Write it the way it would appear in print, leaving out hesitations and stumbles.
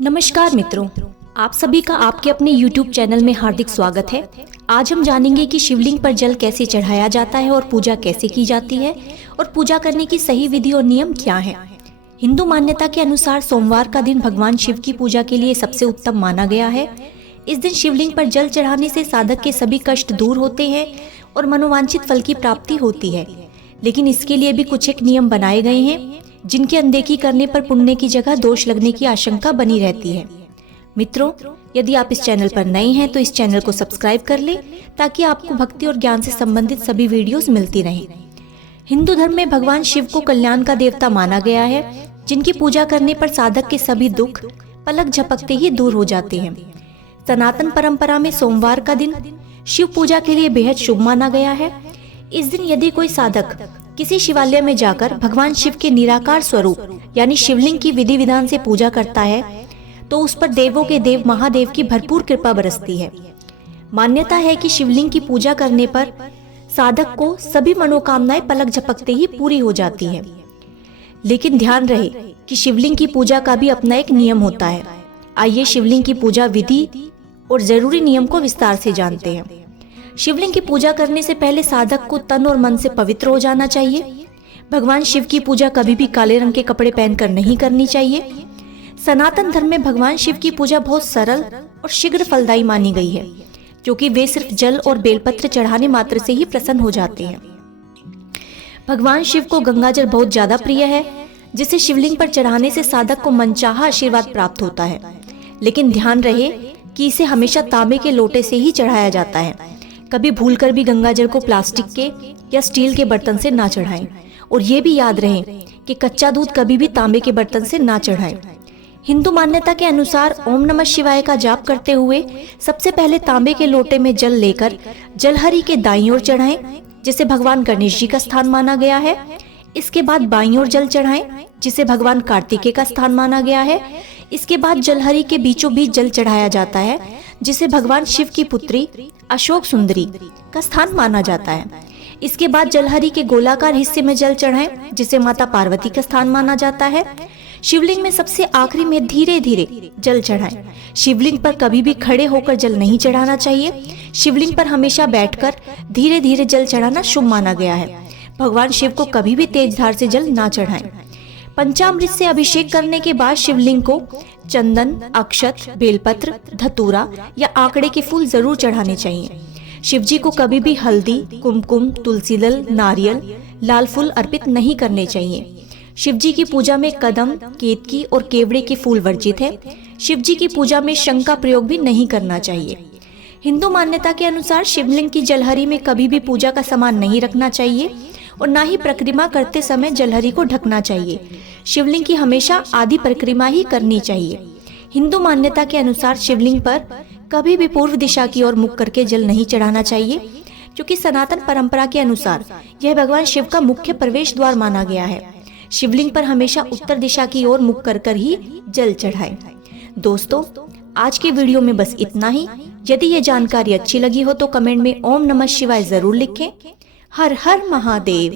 नमस्कार मित्रों, आप सभी का आपके अपने YouTube चैनल में हार्दिक स्वागत है। आज हम जानेंगे कि शिवलिंग पर जल कैसे चढ़ाया जाता है और पूजा कैसे की जाती है और पूजा करने की सही विधि और नियम क्या है। हिंदू मान्यता के अनुसार सोमवार का दिन भगवान शिव की पूजा के लिए सबसे उत्तम माना गया है। इस दिन शिवलिंग पर जल चढ़ाने से साधक के सभी कष्ट दूर होते हैं और मनोवांछित फल की प्राप्ति होती है। लेकिन इसके लिए भी कुछ एक नियम बनाए गए हैं जिनकी अनदेखी करने पर पुण्य की जगह दोष लगने की आशंका बनी रहती है। मित्रों, यदि आप इस चैनल पर नए हैं तो इस चैनल को सब्सक्राइब कर लें ताकि आपको भक्ति और ज्ञान से संबंधित सभी वीडियोस मिलती रहें। हिंदू धर्म में भगवान शिव को कल्याण का देवता माना गया है, जिनकी पूजा करने पर साधक के सभी दुख पलक झपकते ही दूर हो जाते हैं। सनातन परंपरा में सोमवार का दिन शिव पूजा के लिए बेहद शुभ माना गया है। इस दिन यदि कोई साधक किसी शिवालय में जाकर भगवान शिव के निराकार स्वरूप यानी शिवलिंग की विधि विधान से पूजा करता है तो उस पर देवों के देव महादेव की भरपूर कृपा बरसती है। मान्यता है कि शिवलिंग की पूजा करने पर साधक को सभी मनोकामनाएं पलक झपकते ही पूरी हो जाती है। लेकिन ध्यान रहे कि शिवलिंग की पूजा का भी अपना एक नियम होता है। आइए शिवलिंग की पूजा विधि और जरूरी नियम को विस्तार से जानते हैं। शिवलिंग की पूजा करने से पहले साधक को तन और मन से पवित्र हो जाना चाहिए। भगवान शिव की पूजा कभी भी काले रंग के कपड़े पहनकर नहीं करनी चाहिए। सनातन धर्म में भगवान शिव की पूजा बहुत सरल और शीघ्र फलदायी मानी गई है, क्योंकि वे सिर्फ जल और बेलपत्र चढ़ाने मात्र से ही प्रसन्न हो जाते हैं। भगवान शिव को गंगाजल बहुत ज्यादा प्रिय है, जिसे शिवलिंग पर चढ़ाने से साधक को मनचाहा आशीर्वाद प्राप्त होता है। लेकिन ध्यान रहे कि इसे हमेशा तांबे के लोटे से ही चढ़ाया जाता है। कभी भूलकर भी गंगाजल को प्लास्टिक के या स्टील के बर्तन से ना चढ़ाएं। और ये भी याद रहे कि कच्चा दूध कभी भी तांबे के बर्तन से ना चढ़ाएं। हिंदू मान्यता के अनुसार ओम नमः शिवाय का जाप करते हुए सबसे पहले तांबे के लोटे में जल लेकर जलहरी के दाईं ओर चढ़ाएं, जिसे भगवान गणेश जी का स्थान माना गया है। इसके बाद बाईं ओर जल चढ़ाएं, जिसे भगवान कार्तिकेय का स्थान माना गया है। इसके बाद जलहरी के बीचों बीच जल चढ़ाया जाता है, जिसे भगवान शिव की पुत्री अशोक सुंदरी का स्थान माना जाता है। इसके बाद जलहरी के गोलाकार हिस्से में जल चढ़ाएं, जिसे माता पार्वती का स्थान माना जाता है। शिवलिंग में सबसे आखिरी में धीरे धीरे जल चढ़ाएं। शिवलिंग पर कभी भी खड़े होकर जल नहीं चढ़ाना चाहिए। शिवलिंग पर हमेशा बैठकर धीरे धीरे जल चढ़ाना शुभ माना गया है। भगवान शिव को कभी भी तेज धार से जल ना चढ़ाएं। पंचामृत से अभिषेक करने के बाद शिवलिंग को चंदन, अक्षत, बेलपत्र, धतूरा या आंकड़े के फूल जरूर चढ़ाने चाहिए। शिव जी को कभी भी हल्दी, कुमकुम, तुलसी दल, नारियल, लाल फूल अर्पित नहीं करने चाहिए। शिव जी की पूजा में कदम, केतकी और केवड़े के फूल वर्जित है। शिव जी की पूजा में शंख का प्रयोग भी नहीं करना चाहिए। हिंदू मान्यता के अनुसार शिवलिंग की जलहरी में कभी भी पूजा का सामान नहीं रखना चाहिए और ना ही परिक्रमा करते समय जलहरी को ढकना चाहिए। शिवलिंग की हमेशा आधी परिक्रमा ही करनी चाहिए। हिंदू मान्यता के अनुसार शिवलिंग पर कभी भी पूर्व दिशा की ओर मुख करके जल नहीं चढ़ाना चाहिए, क्योंकि सनातन परंपरा के अनुसार यह भगवान शिव का मुख्य प्रवेश द्वार माना गया है। शिवलिंग पर हमेशा उत्तर दिशा की ओर मुख कर ही जल चढ़ाएं। दोस्तों, आज के वीडियो में बस इतना ही। यदि ये जानकारी अच्छी लगी हो तो कमेंट में ओम नमः शिवाय जरूर लिखें। हर हर महादेव।